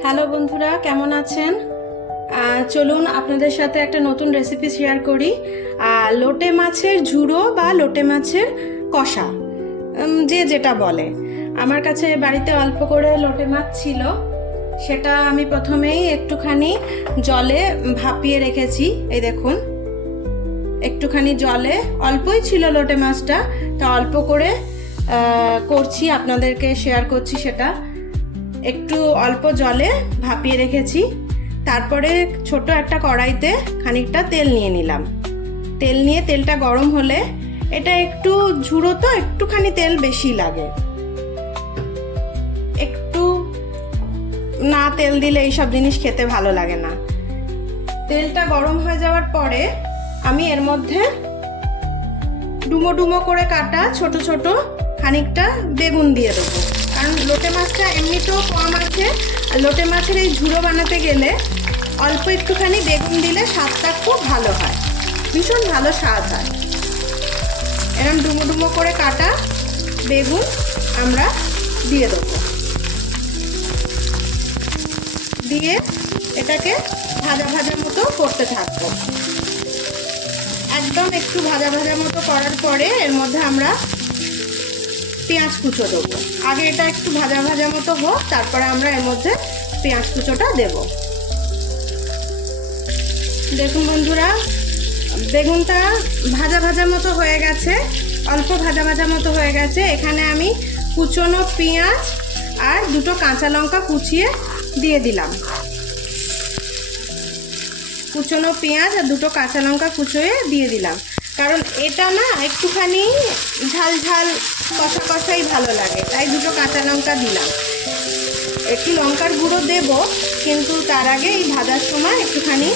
Hello বন্ধুরা, কেমন আছেন? চলুন আপনাদের সাথে একটা নতুন রেসিপি শেয়ার করি। লোটে মাছের ঝুড়ো বা লোটে মাছের কষা, যে যেটা বলে। আমার কাছে বাড়িতে অল্প করে লোটে মাছ ছিল, সেটা আমি প্রথমেই একটুখানি জলে ভাপিয়ে রেখেছি। এই দেখুন, একটুখানি জলে, অল্পই ছিল লোটে মাছটা, তা অল্প করে করছি, আপনাদেরকে শেয়ার করছি। সেটা একটু অল্প জলে ভাপিয়ে রেখেছি। তারপরে ছোট একটা কড়াইতে খানিকটা তেল নিয়ে নিলাম। তেল নিয়ে তেলটা গরম হলে, এটা একটু ঝুড়ো তো একটুখানি তেল বেশি লাগে, একটু না তেল দিলে এইসব জিনিস খেতে ভালো লাগে না। তেলটা গরম হয়ে যাওয়ার পরে আমি এর মধ্যে ডুমো ডুমো করে কাটা ছোট ছোট খানিকটা বেগুন দিয়ে দেবো। কারণ লোটে মাছটা এমনিতেও কম আছে, আর লোটে মাছের এই ঝুড়ো বানাতে গেলে অল্প একটুখানি বেগুন দিলে স্বাদটা খুব ভালো হয়, ভীষণ ভালো স্বাদ হয়। এরকম ডুমো ডুমো করে কাটা বেগুন আমরা দিয়ে দেবো। দিয়ে এটাকে ভাজা ভাজা মতো করতে থাকবো। একদম একটু ভাজা ভাজা মতো করার পরে এর মধ্যে আমরা পেঁয়াজ কুচো দেবো। আগে এটা একটু ভাজা ভাজা মতো হোক, তারপরে আমরা এর মধ্যে পেঁয়াজ কুচোটা দেব। দেখুন বন্ধুরা, বেগুনটা ভাজা ভাজা মতো হয়ে গেছে, অল্প ভাজা ভাজা মতো হয়ে গেছে। এখানে আমি কুচোনো পেঁয়াজ আর দুটো কাঁচা লঙ্কা কুচিয়ে দিয়ে দিলাম। কুচোনো পেঁয়াজ আর দুটো কাঁচা লঙ্কা কুচোয়ে দিয়ে দিলাম, কারণ এটা না একটুখানি ঝাল ঝাল কষা কষাই ভালো লাগে, তাই দুটো কাঁচা লঙ্কা দিলাম। একটু লঙ্কার গুঁড়ো দেব, কিন্তু তার আগে এই ভাজার সময় একটুখানি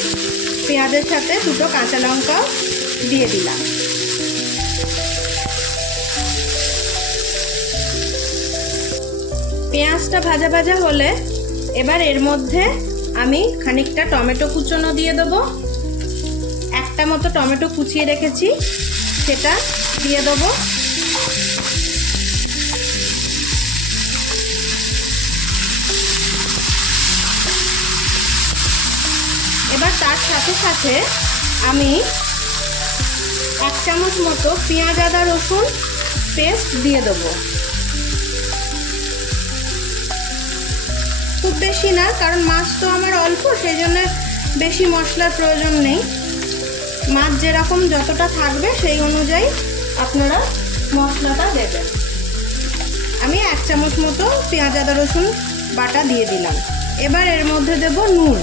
পেঁয়াজের সাথে দুটো কাঁচা লঙ্কা দিয়ে দিলাম। পেঁয়াজটা ভাজা ভাজা হলে এবার এর মধ্যে আমি খানিকটা টমেটো কুচোনো দিয়ে দেবো। একটা মতো টমেটো কুচিয়ে রেখেছি, সেটা দিয়ে দেবো। এবার তার সাথে সাথে আমি 1 চামচ মতো পেঁয়াজ আদা রসুন পেস্ট দিয়ে দেবো। খুব বেশি না, কারণ মাছ তো আমার অল্প, সেই জন্য বেশি মশলার প্রয়োজন নেই। মাছ যেরকম যতটা থাকবে সেই অনুযায়ী আপনারা মশলাটা দেবেন। আমি 1 চামচ মতো পেঁয়াজ আদা রসুন বাটা দিয়ে দিলাম। এবার এর মধ্যে দেব নুন,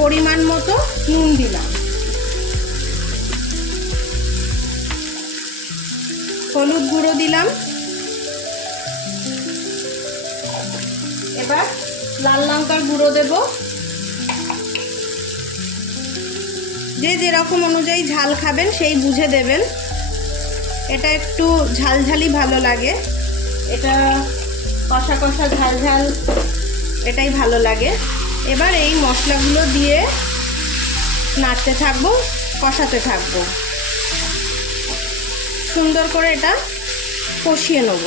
পরিমাণ মতো নুন দিলাম। হলুদ গুঁড়ো দিলাম। এবার লাল লঙ্কার গুঁড়ো দেব। যে যেরকম অনুযায়ী ঝাল খাবেন সেই বুঝে দেবেন। এটা একটু ঝালঝালি ভালো লাগে, এটা কষা কষা ঝাল ঝাল এটাই ভালো লাগে। এবার এই মশলাগুলো দিয়ে নাড়তে থাকবো, কষাতে থাকবো, সুন্দর করে এটা কষিয়ে নেব।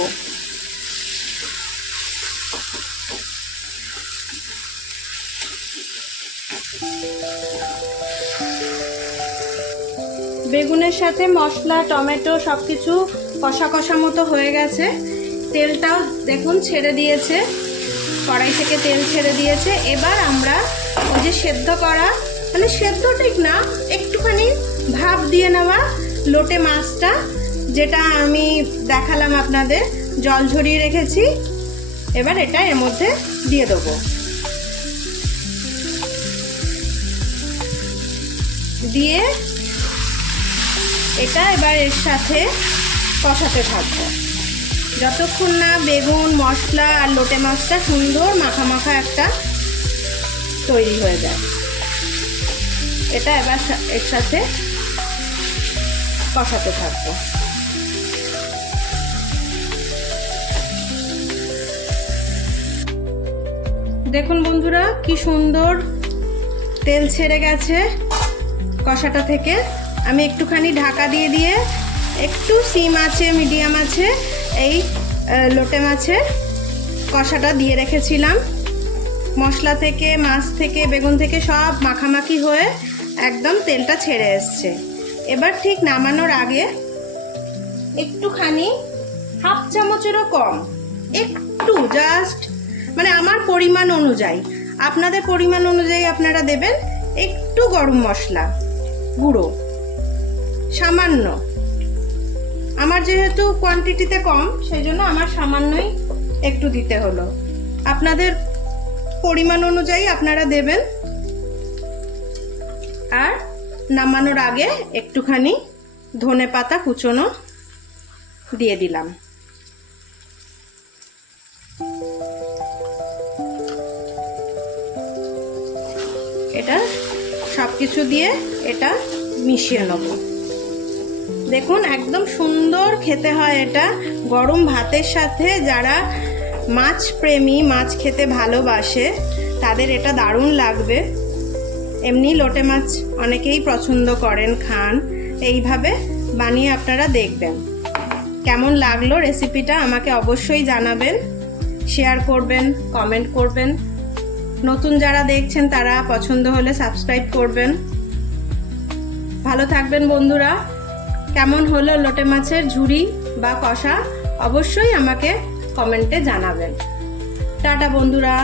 বেগুনের সাথে মশলা টমেটো সব কিছু কষা কষা মতো হয়ে গেছে। তেলটাও দেখুন ছেড়ে দিয়েছে, কড়াই থেকে তেল ছেড়ে দিয়েছে। এবার আমরা ওই যে সেদ্ধ করা, মানে সেদ্ধ ঠিক না, একটুখানি ভাপ দিয়ে নেওয়া লোটে মাছটা, যেটা আমি দেখালাম আপনাদের, জল ঝরিয়ে রেখেছি, এবার এটা এর মধ্যে দিয়ে দেবো। দিয়ে এটা এবার এর সাথে কষাতে থাকবো যতক্ষণ না বেগুন মশলা আর লোটে মাছটা সুন্দর মাখা মাখা একটা তৈরি হয়ে যায়। এটা এবার এর সাথে কষাতে থাকবো। দেখুন বন্ধুরা, কি সুন্দর তেল ছেড়ে গেছে কষাটা থেকে। আমি একটুখানি ঢাকা দিয়ে দিয়ে একটু সিম আছে মিডিয়াম আছে এই লোটে মাছের কষাটা দিয়ে রেখেছিলাম। মশলা থেকে, মাছ থেকে, বেগুন থেকে সব মাখামাখি হয়ে একদম তেলটা ছেড়ে এসছে। এবার ঠিক নামানোর আগে একটুখানি, হাফ চামচেরও কম, একটু জাস্ট মানে আমার পরিমাণ অনুযায়ী, আপনাদের পরিমাণ অনুযায়ী আপনারা দেবেন একটু গরম মশলা গুঁড়ো, সামান্য। আমার যেহেতু কোয়ান্টিটিতে কম, সেই জন্য আমার সামান্যই একটু দিতে হলো। আপনাদের পরিমাণ অনুযায়ী আপনারা দেবেন। আর নামানোর আগে একটুখানি ধনে পাতা কুচোনো দিয়ে দিলাম। এটা সব কিছু দিয়ে এটা মিশিয়ে নেব। দেখুন একদম সুন্দর খেতে হয় এটা গরম ভাতের সাথে। যারা মাছ প্রেমী, মাছ খেতে ভালোবাসে, তাদের এটা দারুণ লাগবে। এমনি লোটে মাছ অনেকেই পছন্দ করেন, খান। এইভাবে বানিয়ে আপনারা দেখবেন। কেমন লাগলো রেসিপিটা আমাকে অবশ্যই জানাবেন, শেয়ার করবেন, কমেন্ট করবেন। নতুন যারা দেখছেন তারা পছন্দ হলে সাবস্ক্রাইব করবেন। ভালো থাকবেন বন্ধুরা। কেমন হলো লোটে মাছের ঝুরি বা কষা অবশ্যই আমাকে কমেন্টে জানাবেন। টাটা বন্ধুরা।